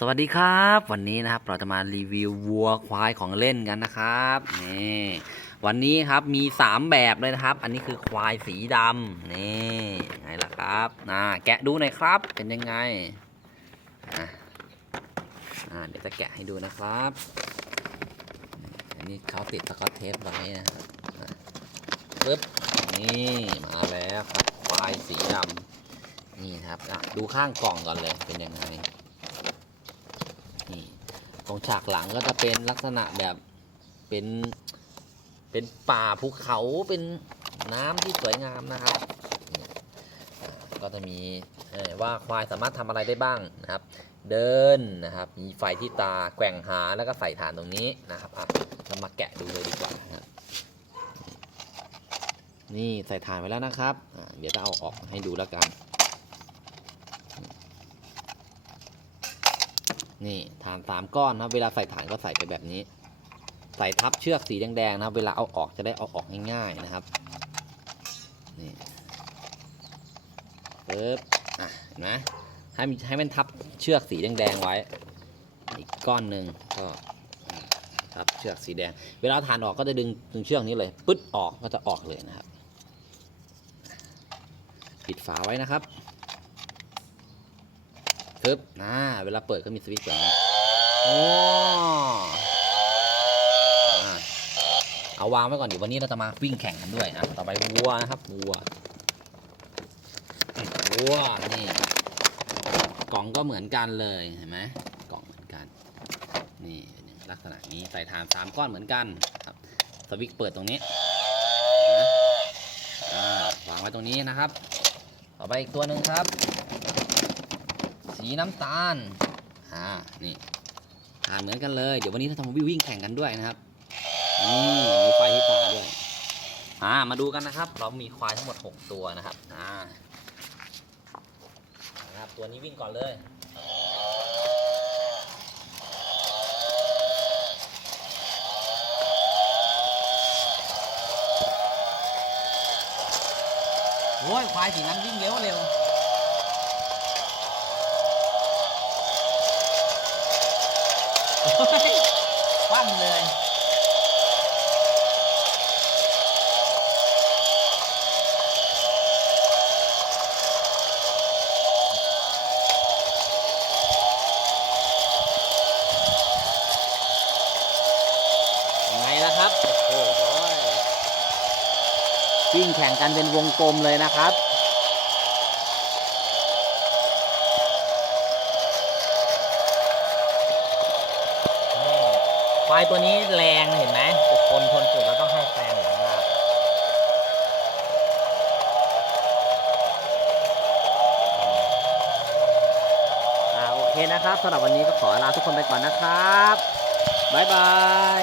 สวัสดีครับ วันนี้นะครับเราจะมารีวิววัวควายของเล่นกันนะครับนี่วันนี้ครับมี 3 แบบเลยนะครับ อันนี้คือควายสีดำนี่ไงล่ะครับนะแกะดูหน่อยครับเป็นยังไงอะอ่าเดี๋ยวจะแกะให้ดูนะครับอันนี้เขาติดสกอตเทปไว้นะครับปึ๊บนี่มาแล้วครับควายสีดำนี่ครับดูข้างกล่องก่อนเลยเป็นยังไง ตรงฉากหลังก็จะเป็นลักษณะแบบเป็นเป็นป่าภูเขาเป็นน้ำที่สวยงามนะครับ ก็จะมีว่าควายสามารถทำอะไรได้บ้างนะครับ เดินนะครับมีไฟที่ตาแกว่งหาแล้วก็ใส่ฐานตรงนี้นะครับอะเรามาแกะดูเลยดีกว่านะครับนี่ใส่ฐานไว้แล้วนะครับ เดี๋ยวจะเอาออกให้ดูแล้วกัน นี่ฐานสามก้อนนะครับ เวลาใส่ฐานก็ใส่ไปแบบนี้ ใส่ทับเชือกสีแดงๆนะครับ เวลาเอาออกจะได้เอาออกง่ายๆนะครับนี่ปึ๊บอะเห็นไหมให้มีให้มันทับเชือกสีแดงๆไว้ อีกก้อนหนึ่งก็ทับเชือกสีแดง เวลาเอาฐานออกก็จะดึงดึงเชือกนี้เลยปึ๊ดออกก็จะออกเลยนะครับ ปิดฝาไว้นะครับ ปึ๊บนะเวลาเปิดก็มีสวิตช์แบบนี้โอ้อะเอาวางไว้ก่อนเดี๋ยววันนี้เราจะมาวิ่งแข่งกันด้วยอะต่อไปวัวนะครับวัววัวนี่กล่องก็เหมือนกันเลยเห็นไหมกล่องเหมือนกัน นี่เป็นลักษณะนี้ใส่ฐานสามก้อนเหมือนกันครับสวิตช์เปิดตรงนี้นะอ่าวางไว้ตรงนี้นะครับ ต่อไปอีกตัวหนึ่งครับ สีน้ำตาล อ่า นี่ทานเหมือนกันเลย เดี๋ยววันนี้เราทำวิ่งวิ่งแข่งกันด้วยนะครับนี่มีไฟที่ตาด้วย อ่า มาดูกันนะครับ เรามีควายทั้งหมด 6 ตัวนะครับ อ่านะครับ ตัวนี้วิ่งก่อนเลยโอ้ยควายสีนั้นวิ่งเร็วเร็ว โอ้ย คว่ำเลยยังไงล่ะครับ โอ้โหวิ่งแข่งกันเป็นวงกลมเลยนะครับ นี่ ควายตัวนี้แรงเห็นไหมคนทนสุดแล้วต้องให้แรงอย่างมากโอเคนะครับสำหรับวันนี้ก็ขอลาทุกคนไปก่อนนะครับ บ๊ายบาย